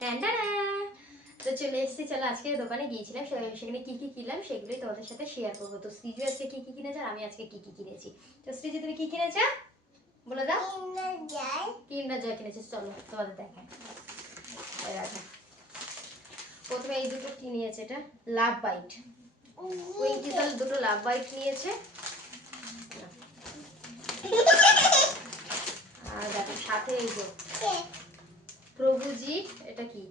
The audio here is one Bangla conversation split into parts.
টানটানা। তো চলে এসেছি, চলো আজকে দোকানে গিয়েছিলাম, সেখানে কি কি কিনলাম সেগুলোই তোমাদের সাথে শেয়ার করবো। তো সৃজু আজকে কি কি কিনেছে আর আমি আজকে কি কি কিনেছি। তো সৃজু তুমি কি কিনেছো বলে দাও। কিন্ডার জয় কিনেছিস, চলো তোমাদের দেখায়। প্রথমে এই দুটো কি নিয়েছে, এটা লাভ বাইট, উইঙ্কিজল দুটো লাভ বাইট নিয়েছে। আর দেখো সাথে এই যে প্রভুজি, এটা কি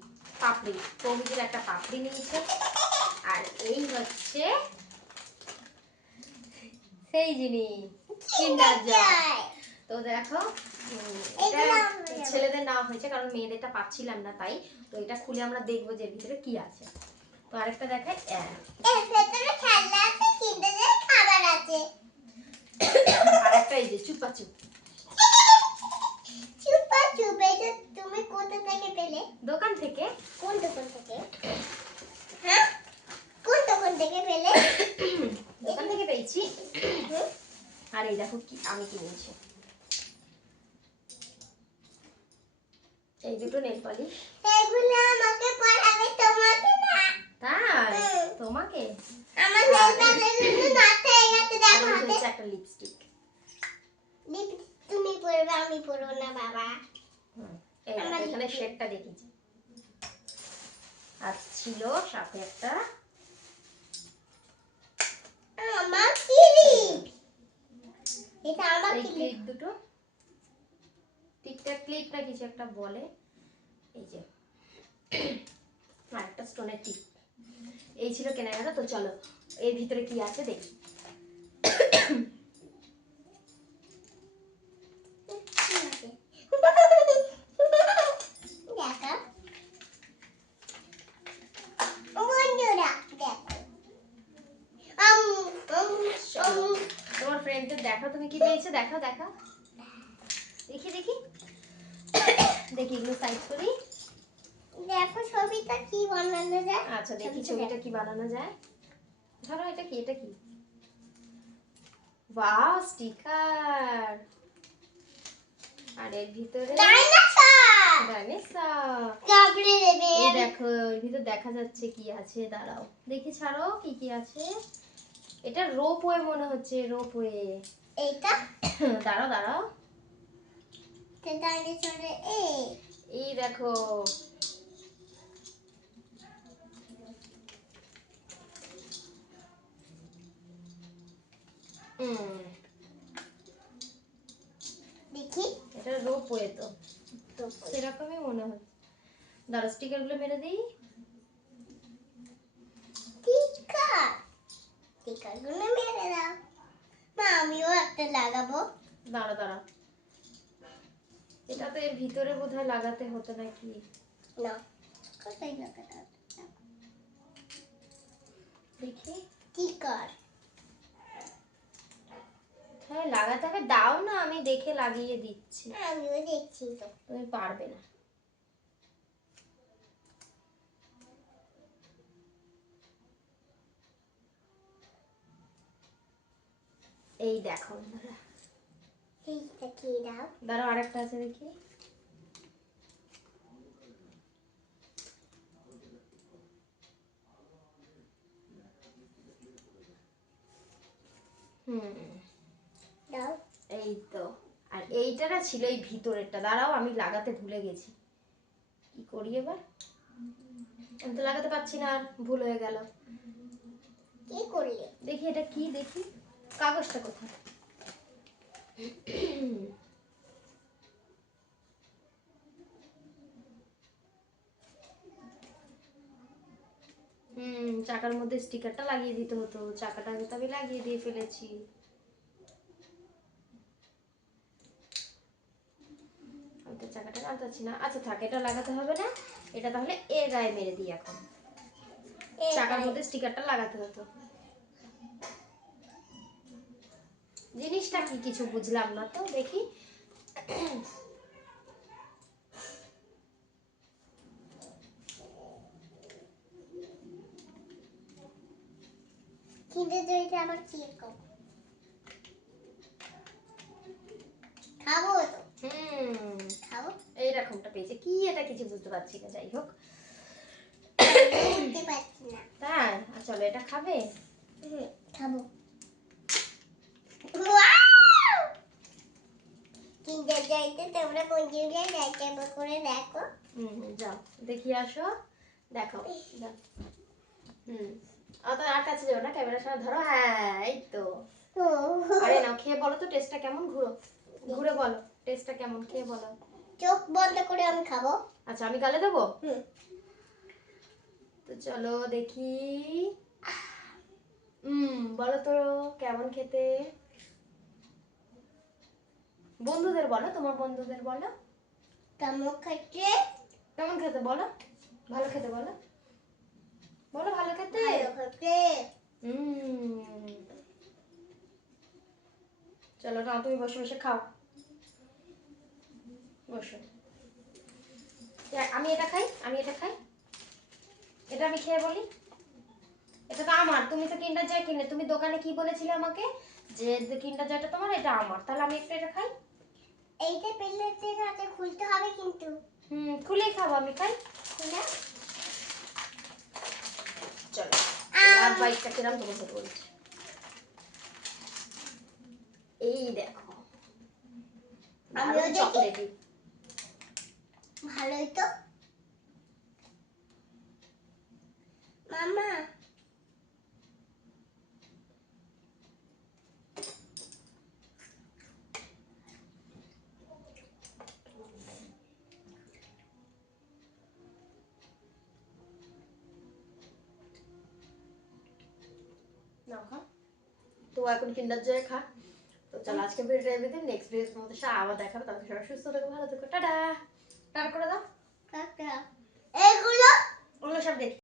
পাপড়ি, প্রভুজির একটা পাপড়ি নিয়েছে। আর এই হচ্ছে সেই জিনিস কিন্ডার জয়। তো দেখো এটা ছেলেদের নেওয়া হয়েছে কারণ মেয়েদেরটা পাচ্ছিলাম না, তাই। তো এটা খুলে আমরা দেখবো যে এর ভিতরে কি আছে। তো আরেকটা দেখাই, এর ভেতরে খেলনা আছে, কিন্ডারের খাবার আছে। আরেকটা এই যে চুপা চুপ। চুপা চুপ, এটা তুমি কোথা থেকে পেলে? দোকান থেকে। কোন দোকান থেকে? হ্যাঁ, কোন দোকান থেকে পেলে? দোকান থেকে পেয়েছি। আর এই দেখো কি আমি কিনেছি, এই দুটো নেল পলিশ। এগুলো আমাকে পড়াবে, তোমাকে না। তাই তোমাকে আমার নেল পলিশগুলো নষ্ট হয়ে গেছে, দেখো আর হাতে। একটা লিপস্টিক। তুমি পরবে, আমি পরবো না বাবা। এই এখানে শেডটা দেখেছি। আর ছিল সাথে একটা আমার ক্লিপ। এটা আমার এই ক্লিপ। ক্লিপ দুটো, টিকটাক ক্লিপ না কিছু একটা বলে, এই যে আর একটা স্টোনের টিপ। এই ছিল কেনাকাটা। তো চলো এর ভিতরে কি আছে দেখি। দেখো বন্ধুরা, দেখো তোমার ফ্রেন্ডদের দেখো তুমি কি পেয়েছো, দেখো দেখো দেখি দেখি দেখি এগুলো সাইজ করি। দেখো ছবিটা কি বানানো যায়। আচ্ছা দেখি ছবিটা কি বানানো যায়। ধরো এটা কি, এটা কি, ওয়াও স্টিকার। আর এর ভিতরে ডাইনোসর। কাবড়ে দেবে। এই দেখো এর ভিতর দেখা যাচ্ছে কি আছে, দাঁড়াও দেখি, ছাড়ো কি কি আছে। এটা রোপওয়ে মনে হচ্ছে, রোপওয়ে। এইটা দাঁড়াও দাঁড়াও, ডাইনোসরে এই দেখো দেখি। এটা রোপওয়ে, তো সেরকমই মনে হচ্ছে। দাঁড়াও স্টিকার গুলো মেরে দিই। স্টিকার, স্টিকারগুলো মেরে দাও। মা আমিও একটা লাগাবো। দাঁড়াও দাঁড়াও, এটা তো এর ভিতরে বোধহয় লাগাতে হতো নাকি। না, কোথায় লাগাতে হবে? দেখি, স্টিকার হ্যাঁ লাগাতে হবে, দাও না আমি দেখে লাগিয়ে দিচ্ছি। আমিও দেখছি তো। তুমি পারবে না। এই দেখো বন্ধুরা, এইটা কি দাও? দাঁড়াও আরেকটা আছে দেখি। দাও। এই তো, আর এইটা ছিল এই ভিতরেরটা, দাঁড়াও আমি লাগাতে ভুলে গেছি, কি করি এবার। আমি তো লাগাতে পারছি না, আর ভুল হয়ে গেল। কি করলে? দেখি এটা কি, দেখি কাগজটা কোথায়। চাকার মধ্যে স্টিকারটা লাগিয়ে দিতে হতো, চাকাটা তো আমি লাগিয়ে দিয়ে ফেলেছি। আমি তো চাকাটা টানতে না। আচ্ছা থাক, এটা লাগাতে হবে না। এটা তাহলে এর গায়ে মেরে দিই এখন। চাকার মধ্যে স্টিকারটা লাগাতে হতো। জিনিসটা কি কিছু বুঝলাম না তো, দেখি। কিনে দইটা আবার কি রকম? খাবো তো। খাবো। এইরকমটা পেয়েছে, কি কি এটা কিছু বুঝতে পারছি না, যাই হোক। বুঝতে পারছি না। তাই চলো এটা খাবে। খাবো। ওয়াও! কিন্ডার জয়তে তোমরা কোন জায়গায় যাইতে করে দেখো। যাও দেখি আসো, দেখো যাও। অত আর কাছে যাও না, ক্যামেরার সামনে ধরো। হ্যাঁ এই তো। আরে নাও, খেয়ে বলো তো টেস্টটা কেমন। ঘুরো ঘুরে বলো টেস্টটা কেমন, খেয়ে বলো। চোখ বন্ধ করে আমি খাবো। আচ্ছা আমি গালে দেবো। তো চলো দেখি। বলো তো কেমন খেতে। বন্ধুদের বলো, তোমার বন্ধুদের বলো কেমন খাচ্ছে? কেমন খেতে বলো। ভালো খেতে বলো, বলো ভালো খেতে। ভালো খাচ্ছে। চলো না, তুমি বসে বসে খাও, বসো। আমি এটা খাই, আমি এটা খাই, এটা আমি খেয়ে বলি। এটা তো আমার, তুমি তো কিন্ডার জয় কিনে, তুমি দোকানে কি বলেছিলে আমাকে যে কিন্ডার জয়টা তোমার, এটা আমার, তাহলে আমি একটু এটা খাই। এইটা প্লেটের হাতে খুলতে হবে কিন্তু। খুলেই খাবো, আমি খাই। খুলে চলো লাভ বাইটটা কিরম তোমাকে বলছি। এই দেখো আমিও দেখি। চকলেটি। ভালোই তো। মামা নাও খা। তো এখন কিন্ডার জয় খা। তো চলো আজকে ভিডিওটা এমনিতে, নেক্সট ভিডিওর মধ্যে আবার দেখাবে। তখন সবাই সুস্থ থেকো, ভালো থেকো, টাটা। টাটা করে দাও। কাকা এগুলো ওগুলো সব দেখি।